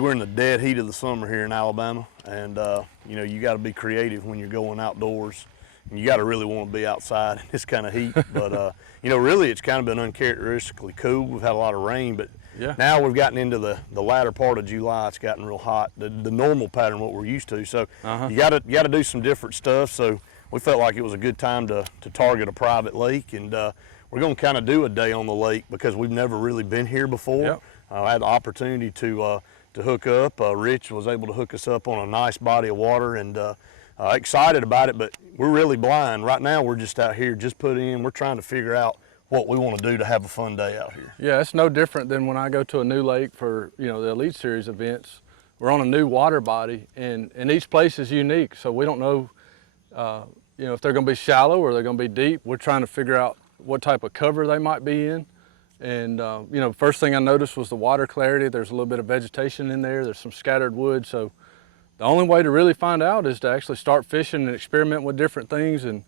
we're in the dead heat of the summer here in Alabama, and you know, you got to be creative when you're going outdoors, and you got to really want to be outside in this kind of heat. But you know, really, it's kind of been uncharacteristically cool. We've had a lot of rain, but yeah, now we've gotten into the latter part of July. It's gotten real hot, the normal pattern what we're used to. So you got to do some different stuff. So we felt like it was a good time to target a private lake, and we're going to kind of do a day on the lake because we've never really been here before. Yep. I had the opportunity to hook up. Rich was able to hook us up on a nice body of water, and excited about it, but we're really blind. Right now we're just out here, just put in, we're trying to figure out what we want to do to have a fun day out here. Yeah, it's no different than when I go to a new lake for, you know, the Elite Series events. We're on a new water body, and each place is unique, so we don't know, you know, if they're going to be shallow or they're going to be deep. We're trying to figure out what type of cover they might be in. And, you know, first thing I noticed was the water clarity. There's a little bit of vegetation in there. There's some scattered wood. So the only way to really find out is to actually start fishing and experiment with different things. And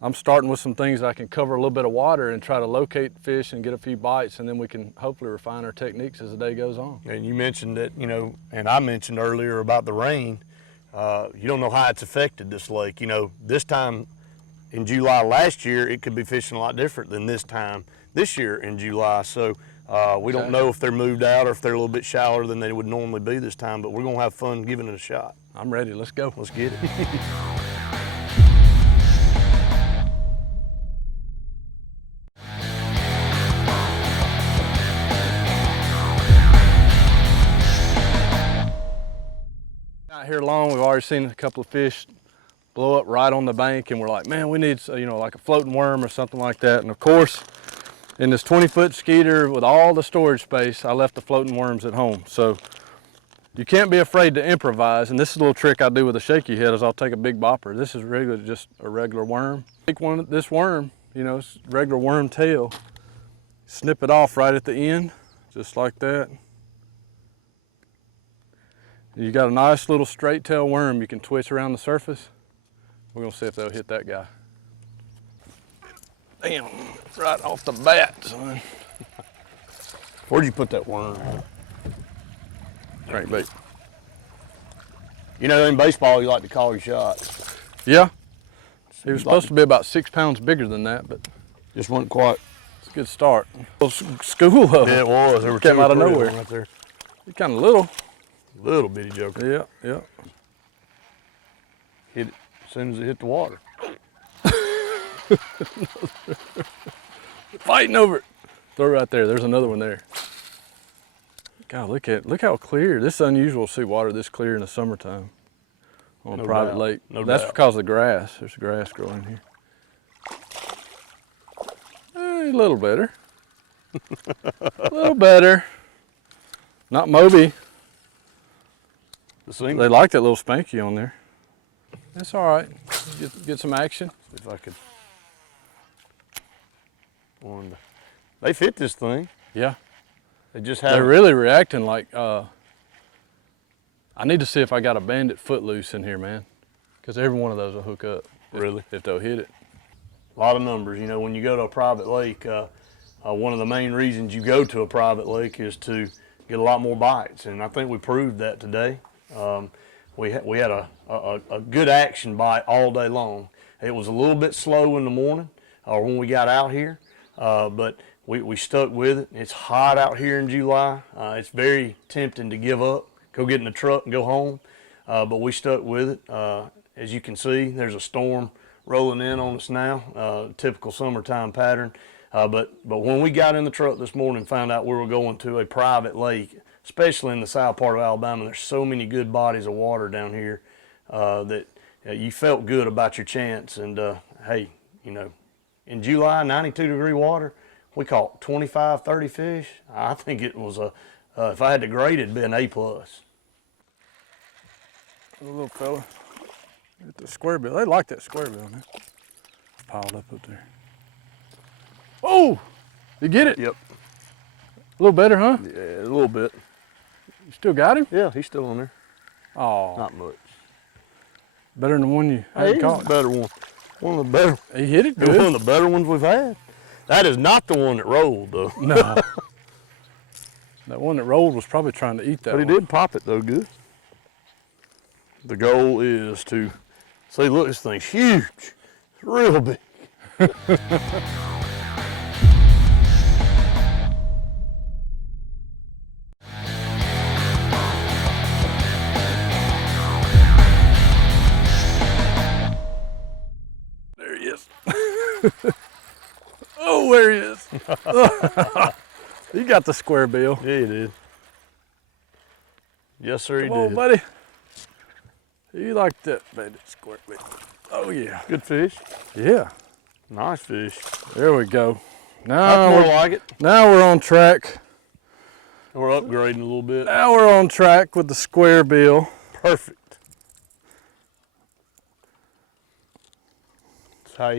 I'm starting with some things that I can cover a little bit of water and try to locate fish and get a few bites, and then we can hopefully refine our techniques as the day goes on. And you mentioned that, you know, and I mentioned earlier about the rain. You don't know how it's affected this lake. You know, this time in July last year, it could be fishing a lot different than this time this year in July. So we don't know if they're moved out or if they're a little bit shallower than they would normally be this time, but we're gonna have fun giving it a shot. I'm ready, let's go. Let's get it. Out here long, we've already seen a couple of fish blow up right on the bank, and we're like, man, we need, you know, like a floating worm or something like that. And of course, in this 20-foot skeeter with all the storage space, I left the floating worms at home. So you can't be afraid to improvise. And this is a little trick I do with a shaky head is I'll take a big bopper. This is regular, just a regular worm. Take this worm, you know, it's regular worm tail, snip it off right at the end, just like that. You got a nice little straight tail worm you can twitch around the surface. We're gonna see if they'll hit that guy. Damn, right off the bat, son. Where'd you put that worm? Crankbait. You know, in baseball, you like to call your shots. Yeah. He was supposed to be about 6 pounds bigger than that, but just wasn't quite. It's a good start. A school of them. Yeah, it was. There were came out of nowhere. Right there. He's kind of little. Little bitty joker. Yeah, yeah. Hit it as soon as it hit the water. Fighting over it. Throw right there. There's another one there. God, look how clear. This is unusual to see water this clear in the summertime on a private lake. No That's doubt. because of the grass. There's grass growing here. A little better. A little better. Not Moby. They like that little spanky on there. That's all right. Get some action. If I could. They fit this thing. Yeah. They just have. They're really reacting like, I need to see if I got a bandit footloose in here, man. Because every one of those will hook up. Really? If they'll hit it. A lot of numbers. You know, when you go to a private lake, one of the main reasons you go to a private lake is to get a lot more bites. And I think we proved that today. We had a good action bite all day long. It was a little bit slow in the morning or when we got out here, but we stuck with it. It's hot out here in July. It's very tempting to give up, go get in the truck and go home, but we stuck with it. As you can see, there's a storm rolling in on us now, typical summertime pattern. But when we got in the truck this morning, found out we were going to a private lake, especially in the south part of Alabama. There's so many good bodies of water down here that you felt good about your chance. And hey, you know, in July, 92-degree water, we caught 25, 30 fish. I think it was if I had to grade it, it'd be an A+. A little fella. Get the square bill. They like that square bill, man. Piled up there. Oh! You get it? Yep. A little better, huh? Yeah, a little bit. You still got him? Yeah, he's still on there. Oh. Not much. Better than the one you Hey, had he's caught. a better one. One of the better. He hit it good. One of the better ones we've had. That is not the one that rolled, though. No. That one that rolled was probably trying to eat that But he one. did pop it though, good. The goal is to, see, look, this thing's huge. It's real big. There he is. Oh, there he is. He got the square bill. Yeah, he did. Yes, sir, he Come on, did. buddy. You like that, baby, square bill. Oh, yeah. Good fish. Yeah. Nice fish. There we go. That's Now more we're, like it. now we're on track. We're upgrading a little bit. Now we're on track with the square bill. Perfect. That's how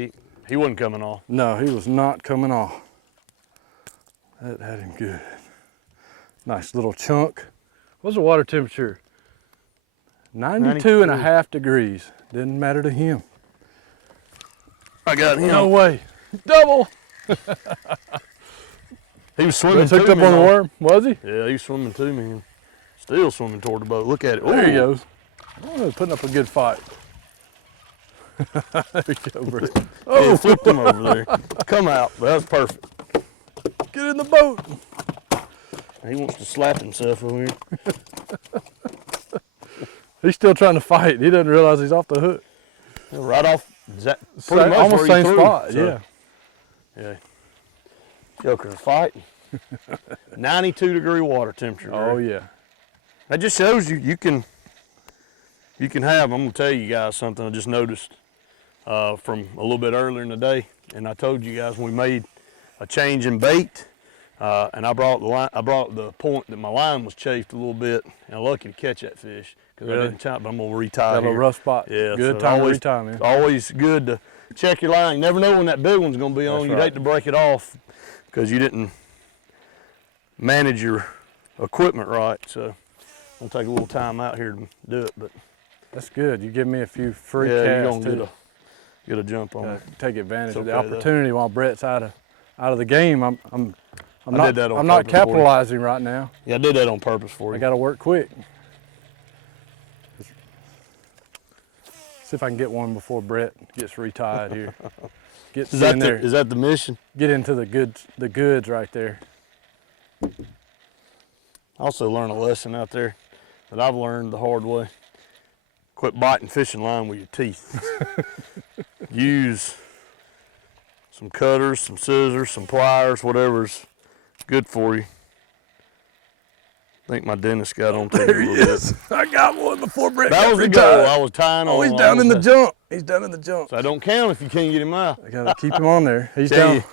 he wasn't coming off. No, he was not coming off. That had him good. Nice little chunk. What's the water temperature? 92 and a half degrees. Didn't matter to him. I got him. No way. Double. He was swimming Was hooked to up me, on the though. worm, was he? Yeah, he was swimming to me. Still swimming toward the boat. Look at it. There he Ooh. goes. Oh, putting up a good fight. There you go, bro. Yeah, Oh, flipped him over there. Come out. That was perfect. get in the boat. He wants to slap himself over here. He's still trying to fight. He doesn't realize he's off the hook. Right off. Pretty much Almost where he same threw. spot, So, yeah. Yeah. Joker's fighting. 92-degree water temperature. Oh, Greg. yeah. That just shows you can have. I'm gonna tell you guys something I just noticed from a little bit earlier in the day, and I told you guys when we made a change in bait, and I brought the point that my line was chafed a little bit, and I'm lucky to catch that fish because I Really? didn't chop, but I'm gonna retie Got a little here. rough spot. Yeah, Good so time always, to retie, man. It's always good to check your line. You never know when that big one's gonna be on. That's You'd right. hate to break it off because you didn't manage your equipment right. So I'll take a little time out here to do it, but That's good. You give me a few free yeah, you're casts gonna too. get a jump on it. Take advantage It's of the okay, though. opportunity while Brett's out of the game. I'm I not did that on I'm not purpose for you. capitalizing right now. Yeah, I did that on purpose for I you. got to work quick. See if I can get one before Brett gets retied here. Get Is that in there. is that the mission? Get into the goods right there. I also learned a lesson out there that I've learned the hard way. Quit biting fishing line with your teeth. Use some cutters, some scissors, some pliers, whatever's good for you. I think my dentist got on to me a There he little is. bit. I got one before Brett That got was the retired. goal. I was tying on. Oh, he's I down was in the like- jump. He's down in the jump. So I don't count if you can't get him out. I gotta keep him on there. He's Tell down. you,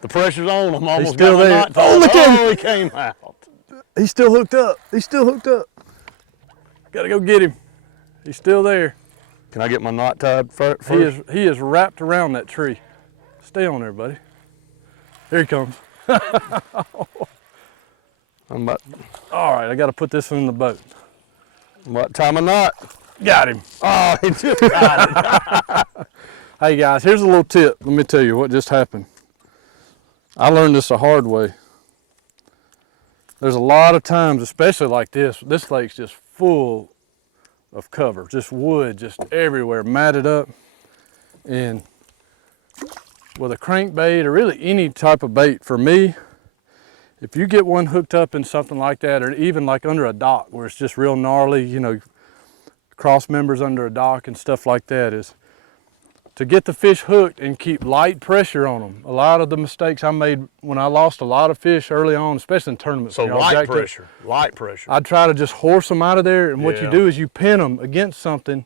the pressure's on. I'm almost still got my there. knot Oh, tied. look at him. Oh, he came out. He's still hooked up. He's still hooked up. Gotta go get him. He's still there. Can I get my knot tied first? He is wrapped around that tree. Stay on there, buddy. Here he comes. I'm about All right, I gotta put this one in the boat. to tie my knot. Got him. Oh, he just got it. Hey guys, here's a little tip. Let me tell you what just happened. I learned this the hard way. There's a lot of times, especially like this lake's just full of cover, just wood, just everywhere, matted up. And with a crankbait or really any type of bait, for me, if you get one hooked up in something like that, or even like under a dock where it's just real gnarly, you know, cross members under a dock and stuff like that, is to get the fish hooked and keep light pressure on them. A lot of the mistakes I made when I lost a lot of fish early on, especially in tournaments. So you know, light jacked up, pressure, light pressure. I'd try to just horse them out of there, and what you Yeah. do is you pin them against something,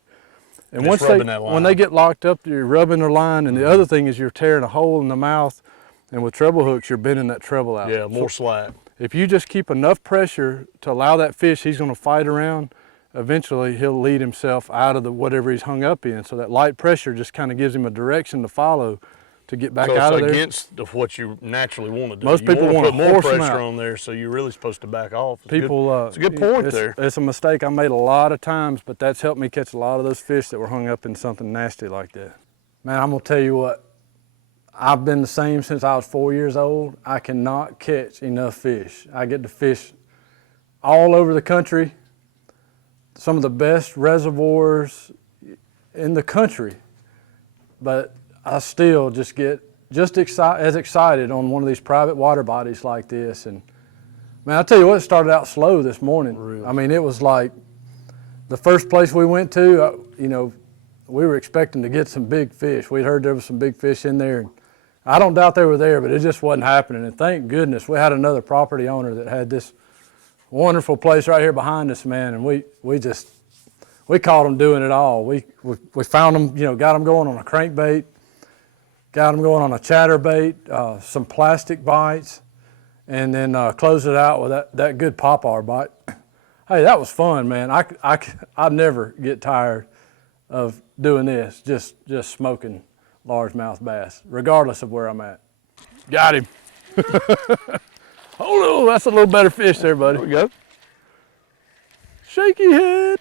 and Just once rubbing that line. when they get locked up, you're rubbing their line, and the other thing is you're tearing a hole in the mouth, and with treble hooks, you're bending that treble out. Yeah, more So slack. if you just keep enough pressure to allow that fish, he's gonna fight around, eventually he'll lead himself out of the whatever he's hung up in. So that light pressure just kind of gives him a direction to follow to get back So out it's of there. against what you naturally want to do. Most people want wanna to put more horse 'em pressure out. on there, so you're really supposed to back off. It's People, good. It's a good point it's, there. It's a mistake I made a lot of times, but that's helped me catch a lot of those fish that were hung up in something nasty like that. Man, I'm gonna tell you what, I've been the same since I was 4 years old. I cannot catch enough fish. I get to fish all over the country, some of the best reservoirs in the country, but I still just get as excited on one of these private water bodies like this. And man, I tell you what, it started out slow this morning. Really? I mean, it was like the first place we went to, you know, we were expecting to get some big fish. We'd heard there was some big fish in there. And I don't doubt they were there, but it just wasn't happening. And thank goodness we had another property owner that had this wonderful place right here behind us, man. And we caught them doing it all. We found them, you know, got them going on a crankbait, got them going on a chatterbait, some plastic bites, and then closed it out with that good popper bite. Hey, that was fun, man. I never get tired of doing this, just smoking largemouth bass, regardless of where I'm at. Got him. Oh, that's a little better fish there, buddy. There we go. Shaky head.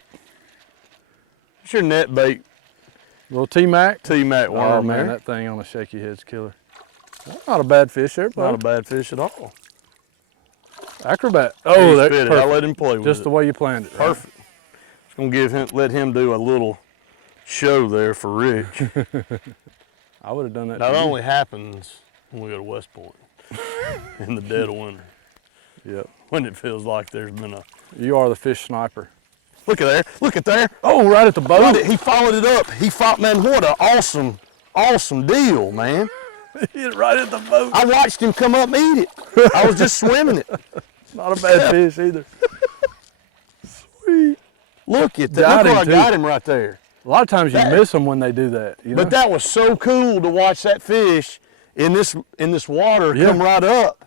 What's your net bait? Little T-Mac. T-Mac Oh worm man, there. that thing on a shaky head's killer. Not a bad fish there, buddy. Not a bad fish at all. Acrobat. Oh, that's perfect. perfect. I let him play with Just it. the way you planned it. Right? Perfect. Just gonna let him do a little show there for Rich. I would have done that. That to you. only happens when we go to West Point in the dead of winter. Yep. When it feels like there's been a. You are the fish sniper. Look at there. Look at there. Oh, right at the boat. He followed it up. He fought, man. What an awesome deal, man. Hit it right at the boat. I watched him come up and eat it. I was just swimming it. Not a bad fish either. Sweet. Look at that. Got Look him, where I too. got him right there. A lot of times you miss them when they do that. You know? But that was so cool to watch that fish in this water Yeah. come right up.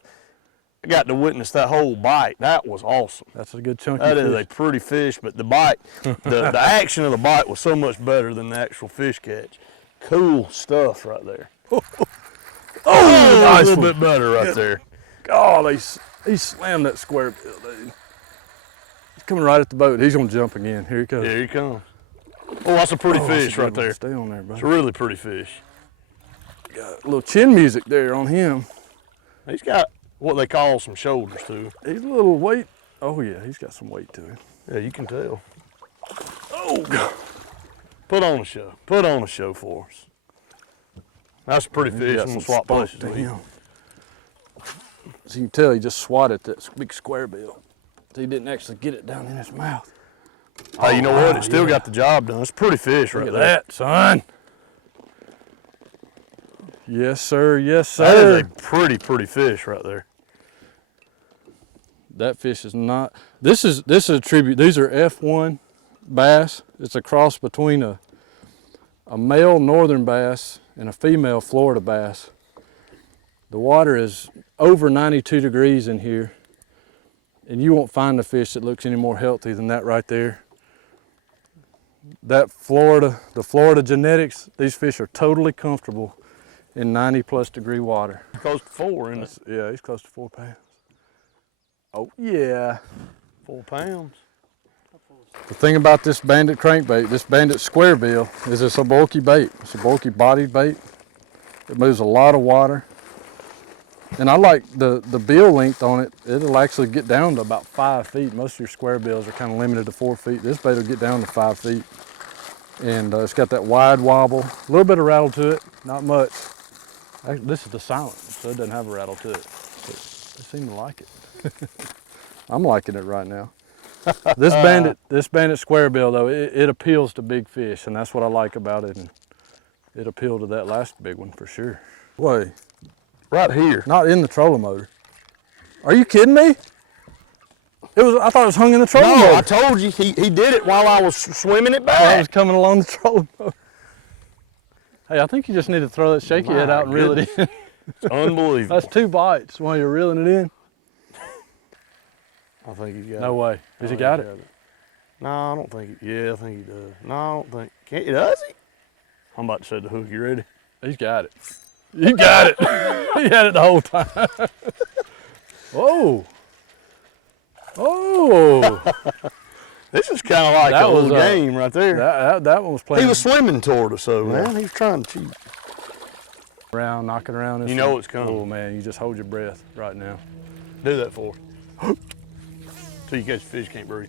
I got to witness that whole bite. That was awesome. That's a good chunky That fish. is a pretty fish, but the bite, the action of the bite was so much better than the actual fish catch. Cool stuff right there. Oh, nice a little one. bit better right there. Oh, he slammed that square bill, dude. He's coming right at the boat. He's gonna jump again. Here he comes. Here he comes. Oh, that's a pretty Oh, that's a fish good right one. there. Stay on there, buddy. It's a really pretty fish. Got a little chin music there on him. He's got what they call some shoulders too. He's a little weight. Oh yeah, he's got some weight to him. Yeah, you can tell. Oh, Put on a show. Put on a show for us. That's a pretty fish. I'm gonna swap places with you. As you can tell, he just swatted that big square bill. He didn't actually get it down in his mouth. Hey, you know what? It still yeah. got the job done. It's a pretty fish right Look at there. that, son. Yes, sir. Yes, That sir. is a pretty fish right there. That fish is not. This is a tribute. These are F1 bass. It's a cross between a male northern bass and a female Florida bass. The water is over 92 degrees in here, and you won't find a fish that looks any more healthy than that right there. The Florida genetics, these fish are totally comfortable in 90+ degree water. Close to 4, isn't it? Yeah, he's close to 4 pounds. Oh yeah. 4 pounds. The thing about this bandit crankbait, this bandit square bill, is it's a bulky bait. It's a bulky bodied bait. It moves a lot of water. And I like the bill length on it. It'll actually get down to about 5 feet. Most of your square bills are kind of limited to 4 feet. This bait will get down to 5 feet. And it's got that wide wobble, a little bit of rattle to it, not much. This is the silent, so it doesn't have a rattle to it. But they seem to like it. I'm liking it right now. This bandit square bill though, it appeals to big fish, and that's what I like about it. And it appealed to that last big one for sure. Way. Right here. Not in the trolling motor. Are you kidding me? I thought it was hung in the trolling No, motor. I told you he did it while I was swimming it I back. was coming along the trolling motor. Hey, I think you just need to throw that shaky head out and reel it in. It's unbelievable. That's 2 bites while you're reeling it in. I think he got it. No way. Has he got it? No, I don't think yeah, I think he does. No, I don't think. Does he? I'm about to set the hook. You ready? He's got it. You got it. He had it the whole time. Whoa. Oh. This is kind of like That a little was, game right there. That one was playing. He was swimming toward us, so Yeah. man, he was trying to cheat. around, knocking around. This You know thing. it's coming. Oh man, you just hold your breath right now. Do that for us. Till you catch a fish, can't breathe.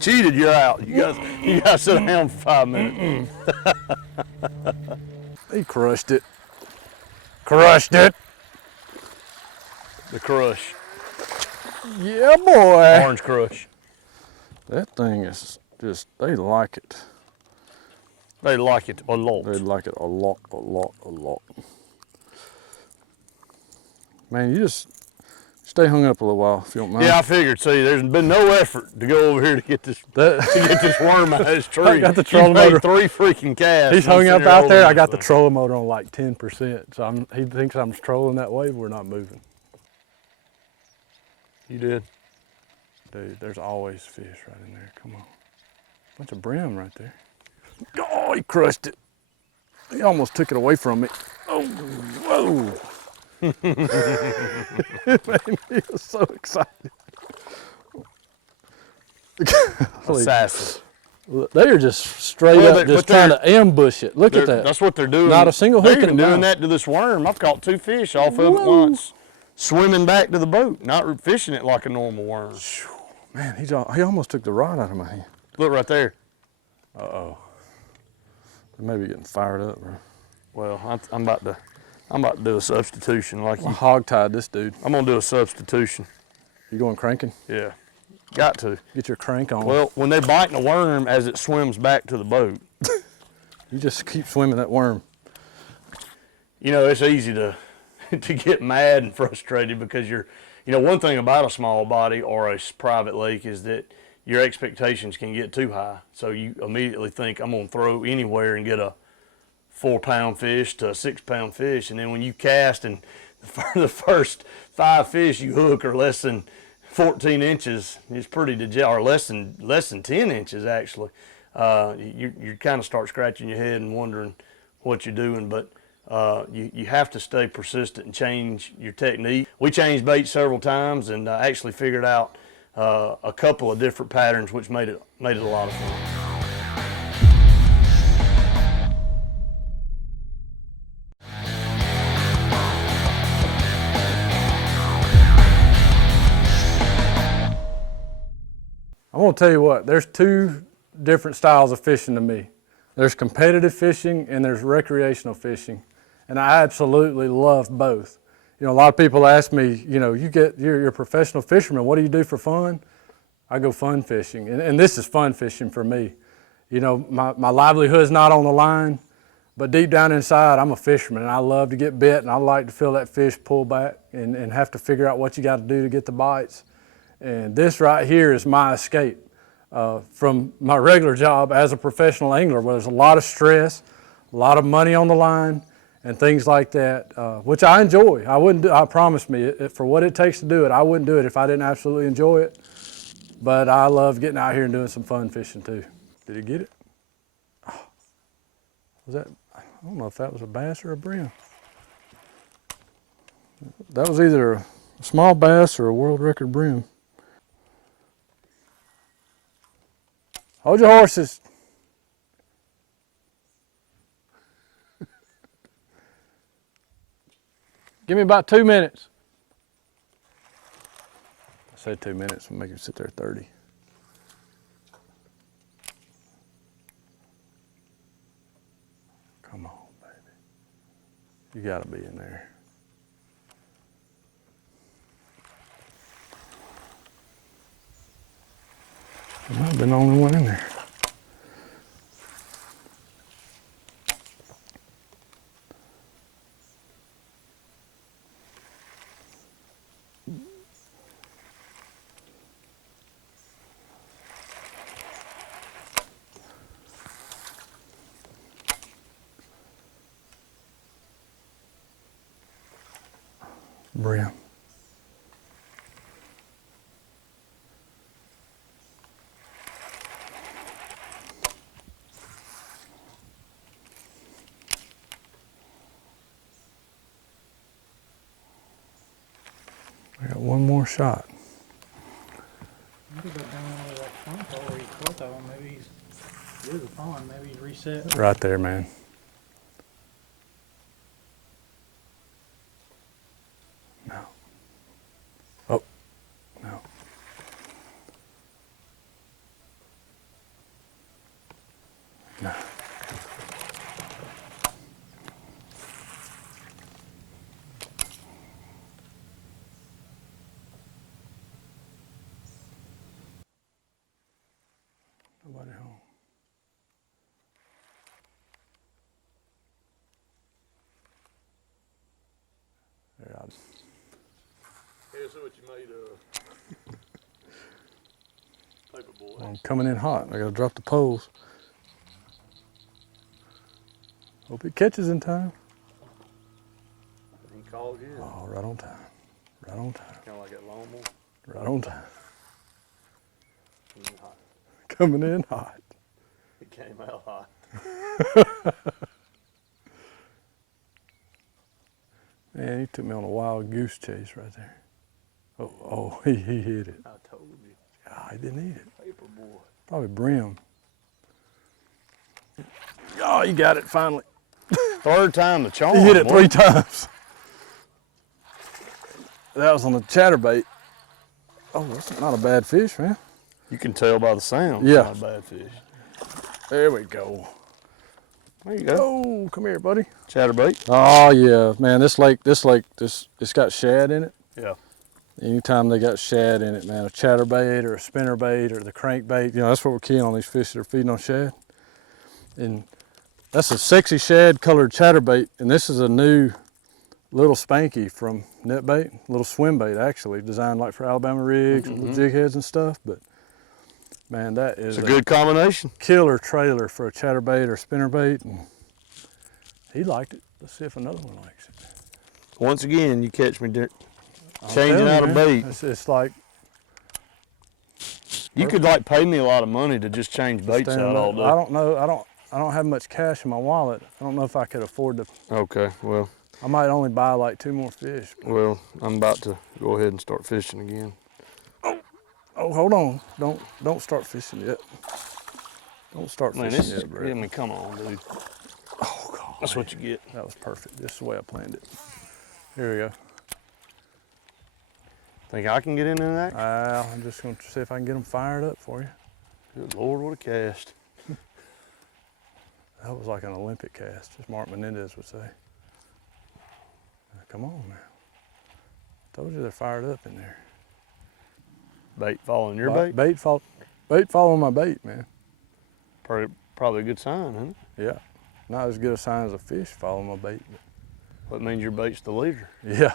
Cheated, you're out. You guys sit down for 5 minutes. He crushed it. Crushed it. The crush. Yeah, boy. Orange crush. That thing is just, they like it. They like it a lot. They like it a lot, a lot, a lot. Man, you just stay hung up a little while if you don't mind. Yeah, I figured. See, there's been no effort to go over here to get this worm out of this tree. I got the trolling made motor. 3 freaking casts. He's hung up out there. I got the trolling motor on like 10%. So he thinks I'm trolling that way, but we're not moving. You did? Dude, there's always fish right in there. Come on. Bunch of brim right there. Oh, he crushed it. He almost took it away from me. Oh, whoa. Man, he was so excited. Assassin. They are just straight up just trying to ambush it. Look at that. That's what they're doing. Not a single hook in the They're even doing mouth. that to this worm. I've caught 2 fish off of it once, swimming back to the boat, not fishing it like a normal worm. Man, he almost took the rod out of my hand. Look right there. Uh-oh. They may be getting fired up, bro. Well, I'm about to do a substitution like you. Hog-tied this dude. I'm gonna do a substitution. You going cranking? Yeah, got to. Get your crank on. Well, when they're biting a worm as it swims back to the boat, you just keep swimming that worm. you know, it's easy to get mad and frustrated because one thing about a small body or a private lake is that your expectations can get too high. So you immediately think, I'm gonna throw anywhere and get a 4-pound fish to a 6-pound fish. And then when you cast and the first 5 fish you hook are less than 14 inches, it's pretty or less than 10 inches actually. You kind of start scratching your head and wondering what you're doing, but you have to stay persistent and change your technique. We changed bait several times and actually figured out a couple of different patterns, which made it a lot of fun. I'm gonna tell you what, there's 2 different styles of fishing to me. There's competitive fishing and there's recreational fishing. And I absolutely love both. You know, a lot of people ask me, you're a professional fisherman, what do you do for fun? I go fun fishing, and this is fun fishing for me. You know, my livelihood's not on the line, but deep down inside, I'm a fisherman, and I love to get bit, and I like to feel that fish pull back and have to figure out what you got to do to get the bites. And this right here is my escape from my regular job as a professional angler, where there's a lot of stress, a lot of money on the line, and things like that, which I enjoy. I promise me, for what it takes to do it, I wouldn't do it if I didn't absolutely enjoy it. But I love getting out here and doing some fun fishing too. Did he get it? Oh, was that, I don't know if that was a bass or a brim. That was either a small bass or a world record brim. Hold your horses. Give me about 2 minutes. I said 2 minutes, we'll make him sit there 30. Come on, baby. You gotta be in there. I might have been the only one in there. Brim. I got one more shot. Maybe go down into that front hole where he caught that one. Maybe he's near the pond. Maybe he's reset. Right there, man. No. Oh. what you made of. Paperboy. I'm coming in hot. I gotta drop the poles. Hope it catches in time. He called you. Oh, right on time. Right on time. Kind of like that lawnmower. Right on time. Hot. Coming in hot. It came out hot. Man, he took me on a wild goose chase right there. Oh, he hit it. I told you. Ah, he didn't eat it. Paperboy. Probably brim. Oh, you got it finally. Third time the charm. He hit it boy. 3 times. That was on the chatterbait. Oh, that's not a bad fish, man. You can tell by the sound. Yeah. It's not a bad fish. There we go. There you go. Oh, come here, buddy. Chatterbait. Oh yeah, man. This lake, it's got shad in it. Yeah. Anytime they got shad in it, man, a chatterbait or a spinnerbait or the crankbait, that's what we're keying on these fish that are feeding on shad. And that's a sexy shad colored chatterbait, and this is a new little spanky from Netbait, little swim bait actually, designed like for Alabama rigs, and little jig heads and stuff. But man, that is It's a good combination. killer trailer for a chatterbait or spinnerbait, and he liked it. Let's see if another one likes it. Once again, you catch me I'm changing telling out you, a man, bait. It's like You could like pay me a lot of money to just change baits stand out up. all day. I don't know. I don't have much cash in my wallet. I don't know if I could afford to. Okay, well, I might only buy like 2 more fish. I'm about to go ahead and start fishing again. Oh, hold on. Don't start fishing yet. Don't start Man, fishing this is, yet, bro. I mean, come on, dude. Oh God. That's what you get. That was perfect. This is the way I planned it. Here we go. Think I can get into that? I'm just going to see if I can get them fired up for you. Good Lord, what a cast. That was like an Olympic cast, as Mark Menendez would say. Now, come on, man. Told you they're fired up in there. Bait following your bait? Bait following my bait, man. Probably a good sign, isn't it? Yeah. Not as good a sign as a fish following my bait. That means your bait's the leader. Yeah.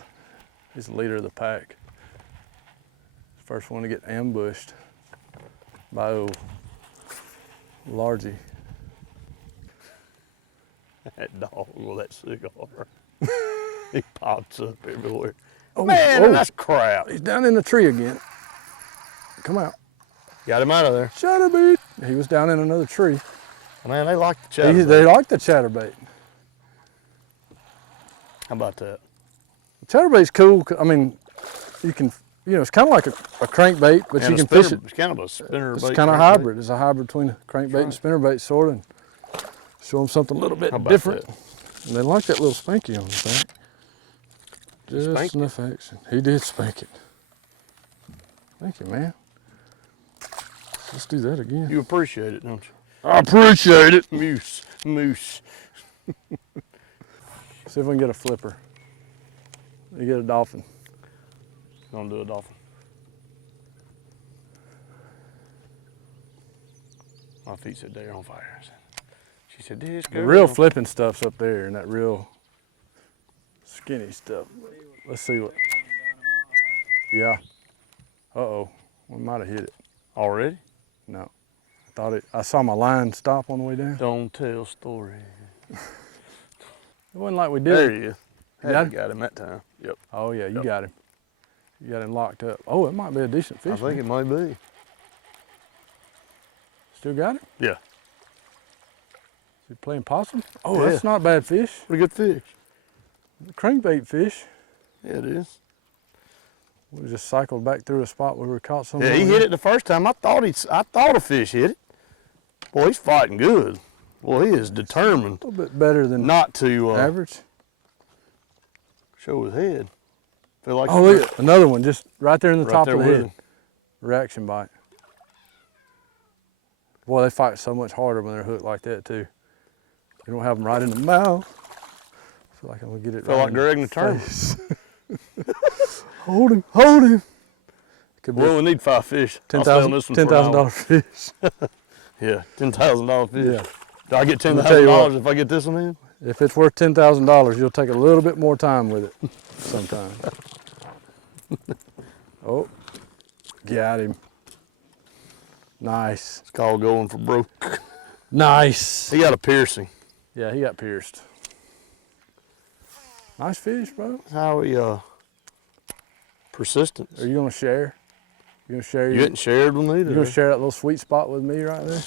He's the leader of the pack. First one to get ambushed by old Largy. That dog with that cigar. He pops up everywhere. Oh, Man, whoa. that's crap. He's down in the tree again. Come out. Got him out of there. Chatterbait. He was down in another tree. Man, they like the They chatterbait. like the chatterbait. How about that? Chatterbait's cool. I mean, you can, it's kind of like a crankbait, but And you a can fish spinner- it. It's kind of a spinner It's bait. kind of crankbait. hybrid. It's a hybrid between a crankbait right. and spinnerbait, sort of. And show them something a little bit How about different. that? And they like that little spanky on the back. Just Spank it? enough action. He did spank it. Thank you, man. Let's do that again. You appreciate it, don't you? I appreciate it. Moose. See if we can get a flipper. You get a dolphin. Gonna do a dolphin. My feet said they're on fire. She said, this The girl. real flipping stuff's up there, and that real skinny stuff. Let's see what. Yeah. Uh-oh. We might have hit it. Already? No. I saw my line stop on the way down. Don't tell story. It wasn't like we did. There he is. You got Had him? got him that time. Yep. Oh yeah, you Yep. got him. You got him locked up. Oh, it might be a decent fish. I think man. it might be. Still got it? Yeah. Is he playing possum? Oh, Yeah. that's not a bad fish. Pretty good fish. Crankbait fish. Yeah, it is. We just cycled back through a spot where we caught some. Yeah, he hit it the first time. I thought a fish hit it. Boy, he's fighting good. Boy, he is determined A little bit better than not to average. show his head. Feel like Oh, look at another one just right there in the right top there of the with head. him. Reaction bite. Boy, they fight so much harder when they're hooked like that too. You don't have them right in the mouth. I feel like I'm gonna get it Feel right like in Greg the the Terminal. face. Hold him, hold him. Could be Well, we need 5 fish. I was selling this one for an $10,000 hour. fish. Yeah, $10,000 fish. Yeah. Do I get Let me tell you $10,000 what. if I get this one in? If it's worth $10,000, you'll take a little bit more time with it sometimes. Oh, got him. Nice. It's called going for broke. Nice. He got a piercing. Yeah, he got pierced. Nice fish, bro. That's how we, persistence. Are you gonna share? You gonna share? You hadn't shared with me You today. gonna share that little sweet spot with me right there?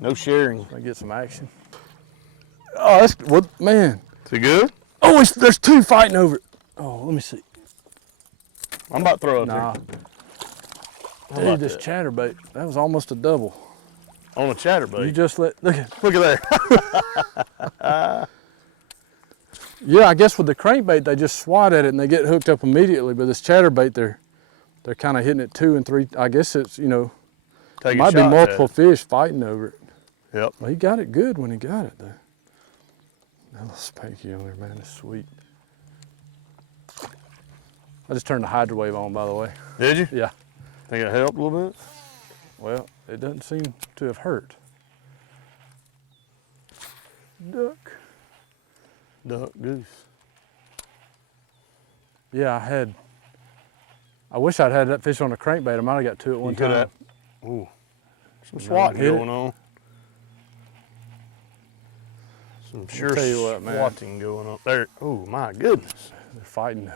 No sharing. I get some action. Oh, that's what, man. Is it good? Oh, there's two fighting over it. Oh, let me see. I'm about to throw it Nah. there. How Dude, about this that? chatterbait, that was almost a double. On a chatterbait. You just look at. Look at there. Yeah, I guess with the crankbait, they just swat at it and they get hooked up immediately. But this chatterbait, they're kind of hitting it 2 and 3. I guess it's, you know, Take might be shots at multiple it. fish fighting over it. Yep. Well, he got it good when he got it, though. That little spanky on there, man, is sweet. I just turned the hydrowave on, by the way. Did you? Yeah. Think it helped a little bit? Well, it doesn't seem to have hurt. Duck. Duck, goose. Yeah, I wish I'd had that fish on a crankbait. I might have got 2 at one You could time. have. Ooh. Some No, swatting hit it. going on. Some sure tell you what, man. swatting going on. There. Oh, my goodness. They're fighting. I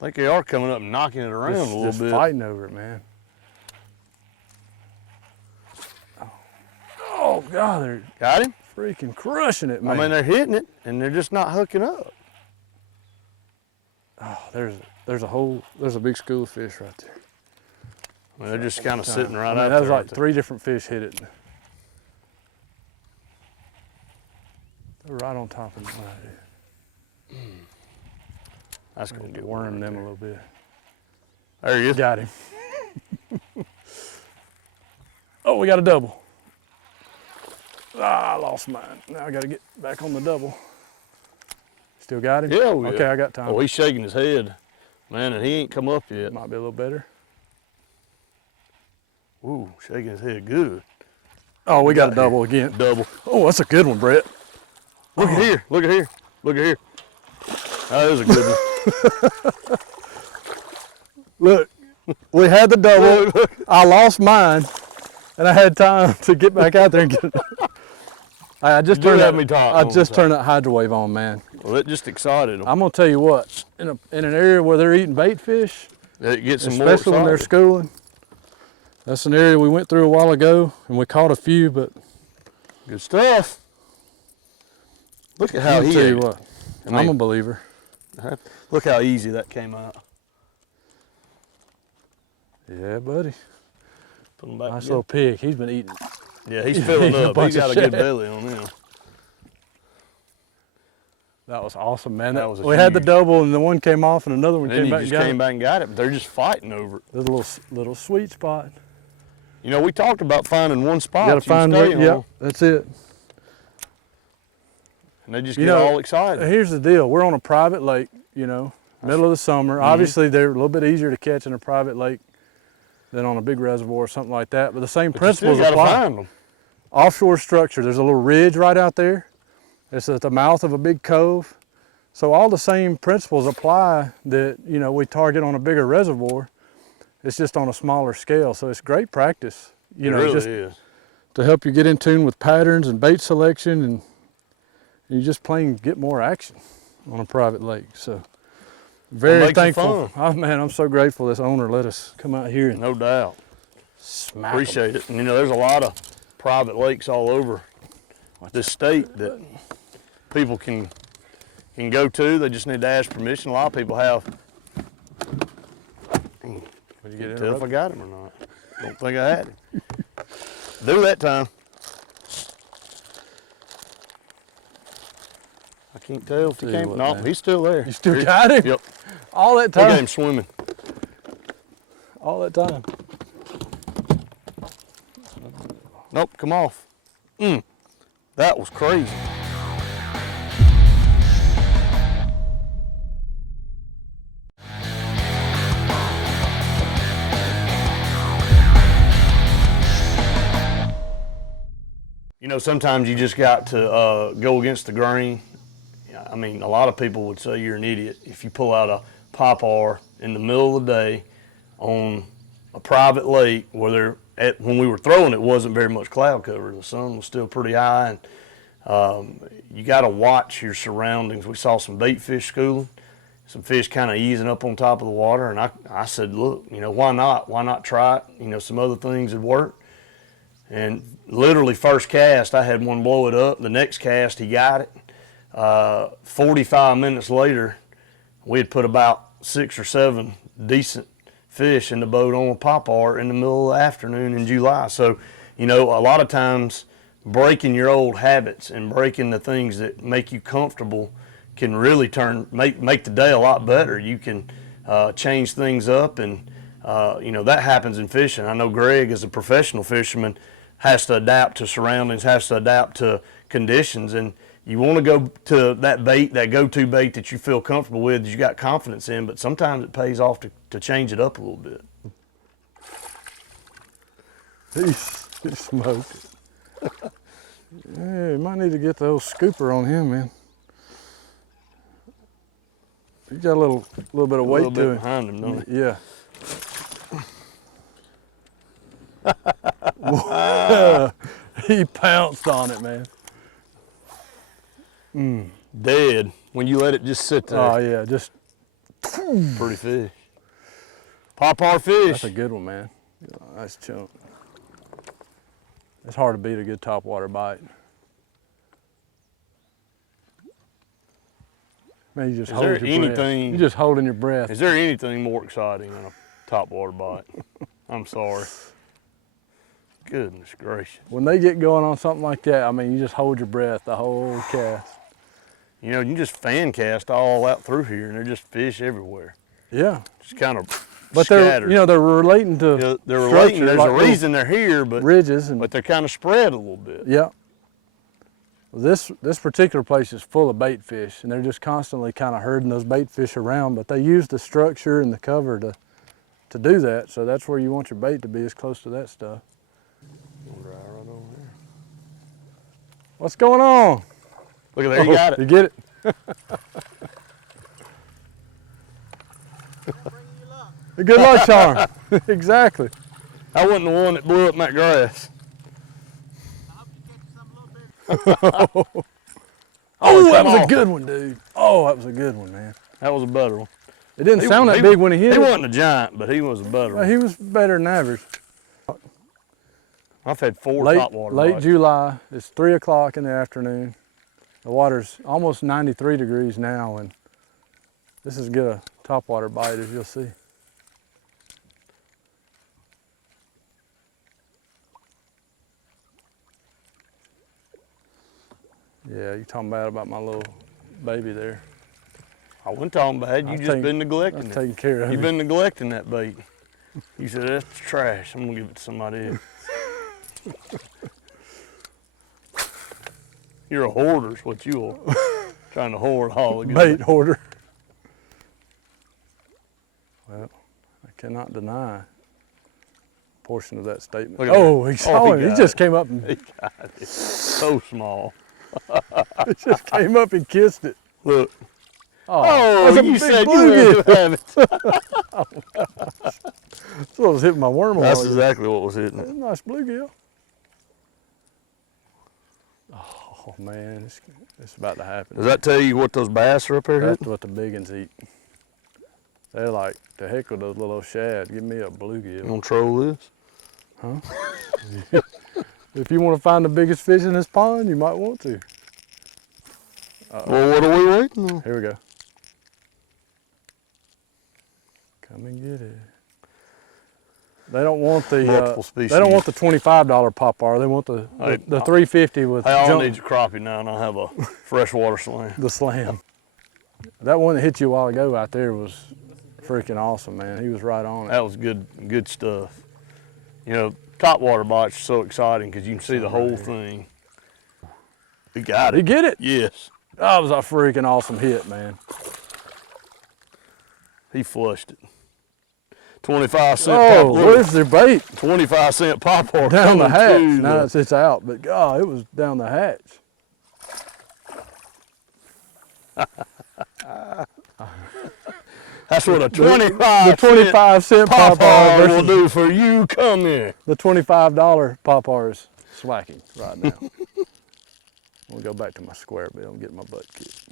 think they are coming up and knocking it around a little Just bit. fighting over it, man. Oh, God, they're Got him? freaking crushing it, man. I mean, they're hitting it, and they're just not hooking up. Oh, there's a big school of fish right there. I mean, they're just kind of sitting right I mean, out that was there. like 3 different fish hit it. They're right on top of it right there. That's going to get Worm them a little bit. There he is. Got him. Oh, we got a double. Ah, I lost mine. Now I got to get back on the double. Still got him? Yeah, we Okay, got- I got time. Oh, he's shaking his head. Man, and he ain't come up yet. Might be a little better. Ooh, shaking his head good. Oh, we got a got double again. Double. Oh, that's a good one, Brett. Look at here. Look at here. Look at here. That is a good one. Look, we had the double. I lost mine, and I had time to get back out there and get it. I just You do turned have that, me talk I all just the turned that hydrowave on, man. Well, that just excited him. I'm gonna tell you what, in an area where they're eating bait fish, It gets some more especially when they're excited. schooling, that's an area we went through a while ago, and we caught a few, but Good stuff. Look at how I'll he tell ate you it. what, I I'm a mean, believer. look how easy that came out. Yeah, buddy. Put him back Nice together. little pig. He's been eating. Yeah, he's filling a up. bunch He's got of a good shad. belly on him. That was awesome, man. That was a we had the huge- double, and the one came off, and another one Then came you back just and got came it. back and got it, but they're just fighting over it. There's a little sweet spot. You know, we talked about finding one spot You gotta you can find stay one. on, Yep, that's it. and they just You get know, all excited. Here's the deal. We're on a private lake, you know, middle of the summer. Obviously, they're a little bit easier to catch in a private lake than on a big reservoir or something like that. But the same But you still principles gotta apply. find them. Offshore structure, there's a little ridge right out there. It's at the mouth of a big cove. So all the same principles apply that, you know, we target on a bigger reservoir. It's just on a smaller scale. So it's great practice, you It know, really just is. to help you get in tune with patterns and bait selection, and you just plain get more action on a private lake. So very makes it thankful. fun. Oh, man, I'm so grateful this owner let us come out here and No doubt. smack 'em. Appreciate it. And you know, there's a lot of private lakes all over this state that people can go to. They just need to ask permission. A lot of people have. Would you get Can't tell if I interrupted? got him or not. Don't think I had him. Do that time. I can't tell if he Tell you came. what, No, man. he's still there. You still Here- got him? Yep. All that Look at time? him swimming. All that time? Nope, come off. That was crazy. You know, sometimes you just got to go against the grain. I mean, a lot of people would say you're an idiot if you pull out a popar in the middle of the day on a private lake where when we were throwing it wasn't very much cloud cover. The sun was still pretty high, and you got to watch your surroundings. We saw some bait fish schooling, some fish kind of easing up on top of the water, and I said, look, why not? Why not try it? Some other things would work. And literally first cast, I had one blow it up. The next cast, he got it. 45 minutes later, we had put about 6 or 7 decent fish in the boat on a popper in the middle of the afternoon in July. So, a lot of times breaking your old habits and breaking the things that make you comfortable can really make the day a lot better. You can change things up, and that happens in fishing. I know Greg, as a professional fisherman, has to adapt to surroundings, has to adapt to conditions, and you want to go to that bait, that go-to bait that you feel comfortable with, that you got confidence in, but sometimes it pays off to change it up a little bit. He smoked it. Hey, might need to get the old scooper on him, man. He got a little bit of weight to him. Behind him, don't he? Yeah. He pounced on it, man. Dead when you let it just sit there. Oh yeah, just Pretty fish. Popper fish. That's a good one, man. Nice chunk. It's hard to beat a good topwater bite. Man, you just hold your breath. You're just holding your breath. Is there anything more exciting than a topwater bite? I'm sorry. Goodness gracious. When they get going on something like that, I mean, you just hold your breath the whole cast. You just fan cast all out through here, and they're just fish everywhere. Yeah. Just kind of But scattered. they're relating to they're relating. There's like a reason they're here, but ridges but they're kind of spread a little bit. Yeah. This particular place is full of bait fish, and they're just constantly kind of herding those bait fish around, but they use the structure and the cover to do that, so that's where you want your bait to be, as close to that stuff. Right over there. What's going on? Look at there, you got it. You get it? Good luck, Sean. Exactly. I wasn't the one that blew up that grass. Oh, that was a good one, dude. Oh, that was a good one, man. That was a better one. It didn't sound that big when he hit it. He wasn't a giant, but he was a better one. He was better than average. I've had 4 topwater Late bites. July. It's 3 o'clock in the afternoon. The water's almost 93 degrees now, and this is good a topwater bite, as you'll see. Yeah, you talking about my little baby there. I wasn't talking bad. You just been neglecting it. Taking care of You've it. been neglecting that bait. You said, that's trash. I'm going to give it to somebody else. You're a hoarder is what you are. Trying to hoard all the good Bait hoarder. Well, I cannot deny a portion of that statement. Oh, he saw him. He just came up and He got it. So small. he just came up and kissed it. Look. Oh, that's a you big said bluegill. you have it. That's what was hitting my worm. That's exactly what was hitting That's it. a nice bluegill. Oh man, it's about to happen. Does that tell you what those bass are up here That's hitting? what the big ones eat. They're like, to heck with those little shad. Give me a You bluegill. gonna troll this? Huh? If you want to find the biggest fish in this pond, you might want to. Well, what are we waiting on? Here we go. Come and get it. They don't want the Multiple species. they don't want the $25 popper. They want the Hey, the $3.50 with Hey, all I jump, need is crappie now, and I'll have a freshwater slam. the slam. That one that hit you a while ago out there was freaking awesome, man. He was right on it. That was good stuff. Topwater bites are so exciting because you can see the whole thing. He got Did it. he get it? Yes. That was a freaking awesome hit, man. He flushed it. 25-cent Oh, pop. where's their bait? 25-cent popper Down the coming hatch. to Now the- it's out, but God, it was down the hatch. That's what a 25 the 25-cent Pawpaw Pawpaw will versus do for you. Come here. the $25 Pawpaw is swacking right now. We'll go back to my square bill and get my butt kicked.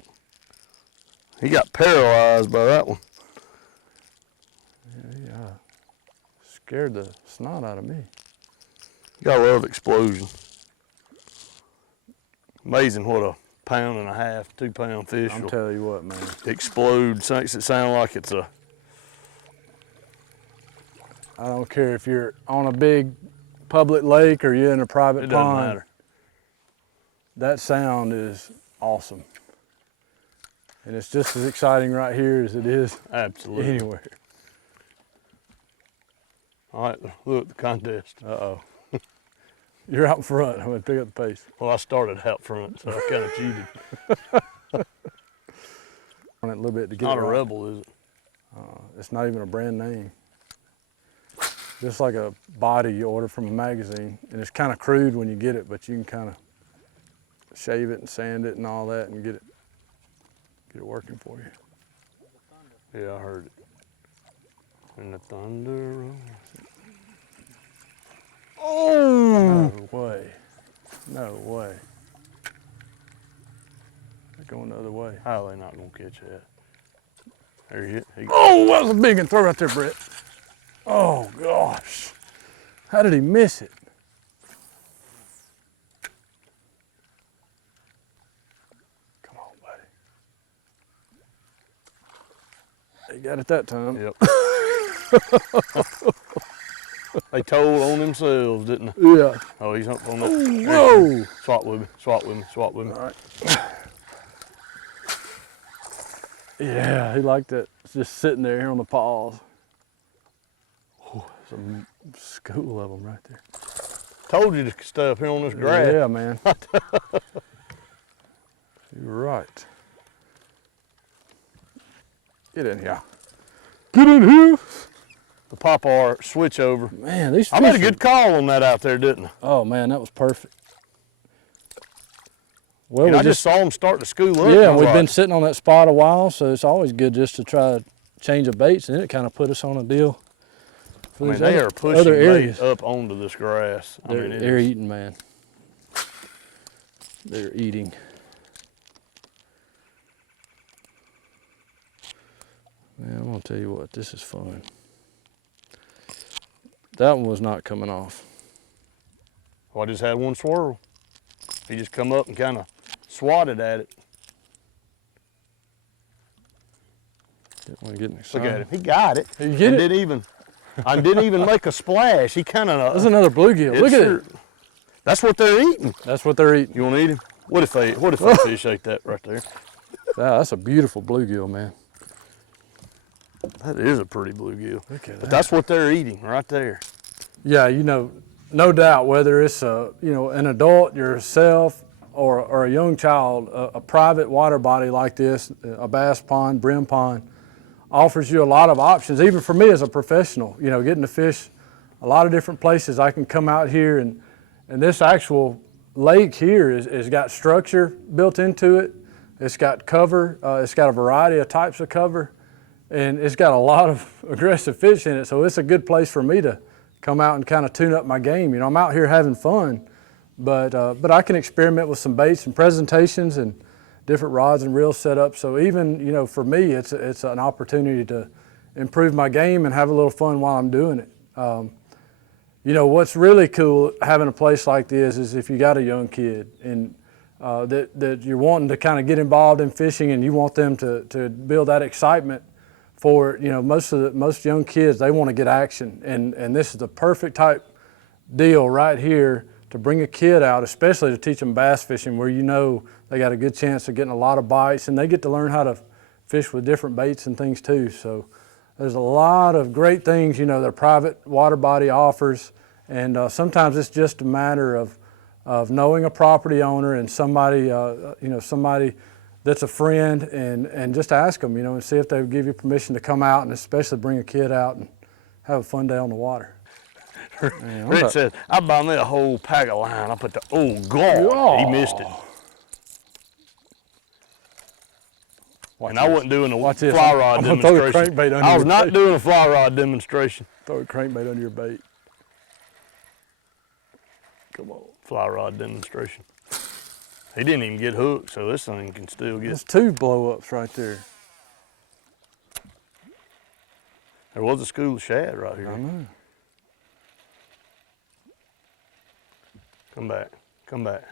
He got paralyzed by that one. Yeah, scared the snot out of me. Gotta love explosion. Amazing what a pound and a half, 2 pound fish I'm will telling you what, man. explode. Makes it sound like it's a. I don't care if you're on a big public lake or you're in a private It doesn't pond. matter. That sound is awesome. And it's just as exciting right here as it is Absolutely. anywhere. All right, look, the contest. Uh-oh. You're out in front. I'm gonna pick up the pace. Well, I started out front, so I kind of cheated. On it a little bit to get Not it a right. rebel, is it? It's not even a brand name. Just like a body you order from a magazine. And it's kind of crude when you get it, but you can kind of shave it and sand it and all that and get it working for you. Yeah, I heard it. And the thunder rolls. Oh! No way. No way. They're going the other way. How are they not gonna catch that? There you go. Oh, that was a big one. Throw right there, Brett. Oh, gosh. How did he miss it? Come on, buddy. He got it that time. Yep. They told on themselves, didn't they? Yeah. Oh, he's up on that. There he Whoa. is. Swap with me, swap with me, swap with me. All right. Yeah, he liked it. Just sitting there on the paws. Oh, some school of them right there. Told you to stay up here on this grass. Yeah, man. You're right. Get in here. Get in here. The Pawpaw switch over. Man, these I made a fish good call on that out there, didn't I? Oh, man, that was perfect. Well, And we I just saw them start to school up. and I yeah, was we've like, been sitting on that spot a while, so it's always good just to try to change of baits, and it kind of put us on a deal. I For mean, these they other- are pushing other bait areas. up onto this grass. I They're, mean, it they're is- eating, man. They're eating. Man, I'm gonna tell you what, this is fun. That one was not coming off. Well, I just had one swirl. He just come up and kind of swatted at it. Didn't want to get Look excited. at him. He got it. You get and it? Didn't even make a splash. He kind of. That's another bluegill. Look at it. That's what they're eating. That's what they're eating. You want to eat him? What if they fish ate that right there? Wow, that's a beautiful bluegill, man. That is a pretty bluegill. Look at But that. that's what they're eating right there. Yeah, you know, no doubt whether it's an adult, yourself, or a young child, a private water body like this, a bass pond, brim pond, offers you a lot of options. Even for me as a professional, you know, getting to fish a lot of different places. I can come out here and this actual lake here is got structure built into it. It's got cover. It's got a variety of types of cover, and it's got a lot of aggressive fish in it. So it's a good place for me to come out and kind of tune up my game. You know, I'm out here having fun, but I can experiment with some baits and presentations and different rods and reels set up. So even, you know, for me, it's an opportunity to improve my game and have a little fun while I'm doing it. You know, what's really cool having a place like this is if you got a young kid and that you're wanting to kind of get involved in fishing and you want them to build that excitement for, you know, most young kids, they want to get action. And this is the perfect type deal right here to bring a kid out, especially to teach them bass fishing, where you know they got a good chance of getting a lot of bites, and they get to learn how to fish with different baits and things too. So there's a lot of great things, you know, that a private water body offers, and sometimes it's just a matter of knowing a property owner and somebody, you know, somebody that's a friend, and just ask them, you know, and see if they would give you permission to come out, and especially bring a kid out and have a fun day on the water. Man, Rick said, I buy me a whole pack of line. I put the, oh God, he missed it. And I wasn't doing a Watch this. fly rod I'm gonna throw the demonstration. crankbait under I was your not bait. doing a fly rod demonstration. Throw a crankbait under your bait. Come on, fly rod demonstration. He didn't even get hooked, so this thing can still get. There's 2 blow-ups right there. There was a school of shad right I here. know. Come back, come back.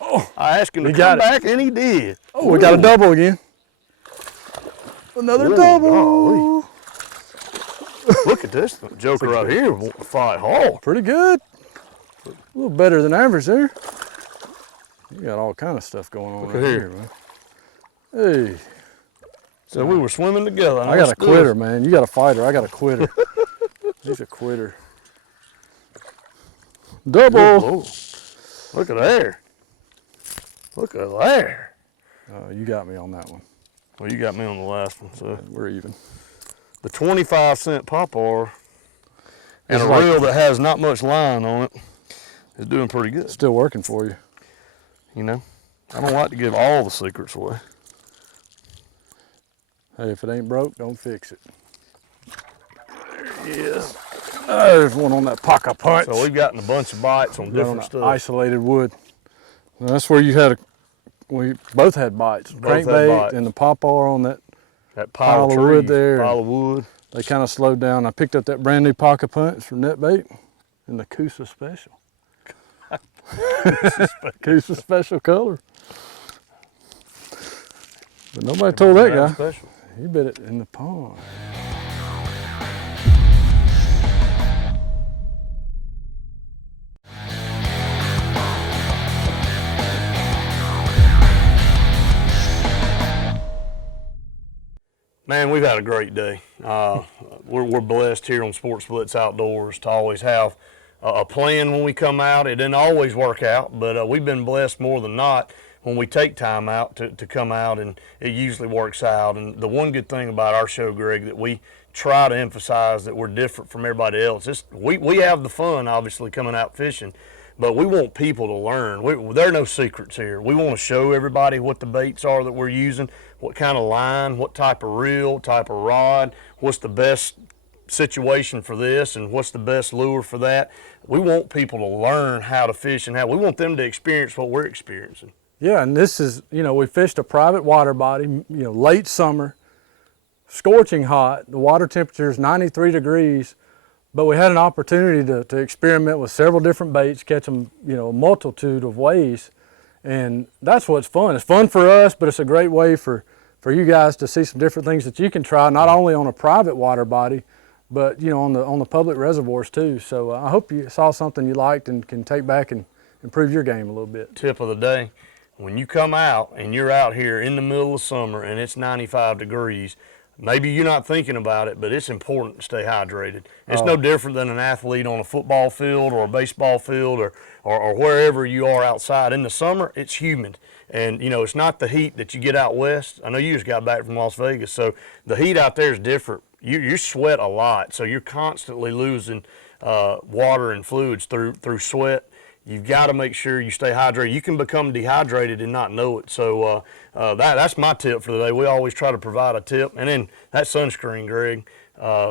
Oh, I asked him to He come got it. back, and he did. oh, we got a double again. Another Ooh, double. golly. Look at this joker right here. Want to fight hard. Pretty good. A little better than average there. You got all kind of stuff going on Look right at here, man. Hey, So we were swimming together. I got a quitter, man. You got a fighter. I got a quitter. He's a quitter. Double. Look at there. Look at there. You got me on that one. Well, you got me on the last one. So We're even. the 25-cent popper and It's a like- reel that has not much line on it is doing pretty good. Still working for you. You know, I don't like to give all the secrets away. Hey, if it ain't broke, don't fix it. Yes. There's one on that pocket punch. So we've gotten a bunch of bites on Right on different the stuff. isolated wood. Now, that's where you had we both had bites. Both had Crankbait bites. and the popper on that. That pile pile of of wood trees, there. Pile of wood. They kind of slowed down. I picked up that brand new pocket punch from Netbait in the Coosa Special. Coosa Special color. But nobody told that guy. Special. He bit it in the pond. Man, we've had a great day. We're blessed here on Sportz Blitz Outdoors to always have a plan when we come out. It didn't always work out, but we've been blessed more than not when we take time out to come out, and it usually works out. And the one good thing about our show, Greg, that we try to emphasize that we're different from everybody else. We have the fun, obviously, coming out fishing, but we want people to learn. There are no secrets here. We want to show everybody what the baits are that we're using, what kind of line, what type of reel, type of rod, what's the best situation for this, and what's the best lure for that. We want people to learn how to fish, and we want them to experience what we're experiencing. Yeah, and this is, we fished a private water body, late summer, scorching hot. The water temperature is 93 degrees, but we had an opportunity to experiment with several different baits, catch them, a multitude of ways. And that's what's fun. It's fun for us, but it's a great way for you guys to see some different things that you can try, not only on a private water body, but on the public reservoirs too. So I hope you saw something you liked and can take back and improve your game a little bit. Tip of the day, when you come out and you're out here in the middle of summer and it's 95 degrees, maybe you're not thinking about it, but it's important to stay hydrated. It's no different than an athlete on a football field or a baseball field or wherever you are outside. In the summer, it's humid. And, it's not the heat that you get out west. I know you just got back from Las Vegas, so the heat out there is different. You sweat a lot, so you're constantly losing water and fluids through sweat. You've got to make sure you stay hydrated. You can become dehydrated and not know it. So that's my tip for the day. We always try to provide a tip. And then that sunscreen, Greg,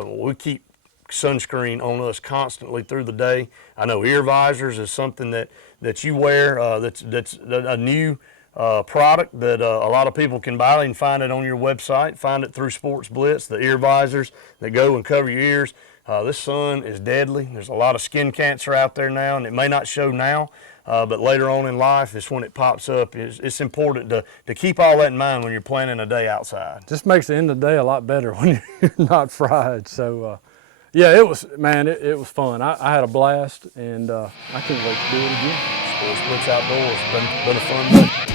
we keep sunscreen on us constantly through the day. I know ear visors is something that you wear that's a new product that a lot of people can buy. You can find it on your website. Find it through Sportz Blitz, the ear visors that go and cover your ears. This sun is deadly. There's a lot of skin cancer out there now, and it may not show now, but later on in life is when it pops up. It's important to keep all that in mind when you're planning a day outside. Just makes the end of the day a lot better when you're not fried. So, yeah, it was fun. I had a blast, and I can't wait to do it again. Sportz Blitz Outdoors, been a fun day.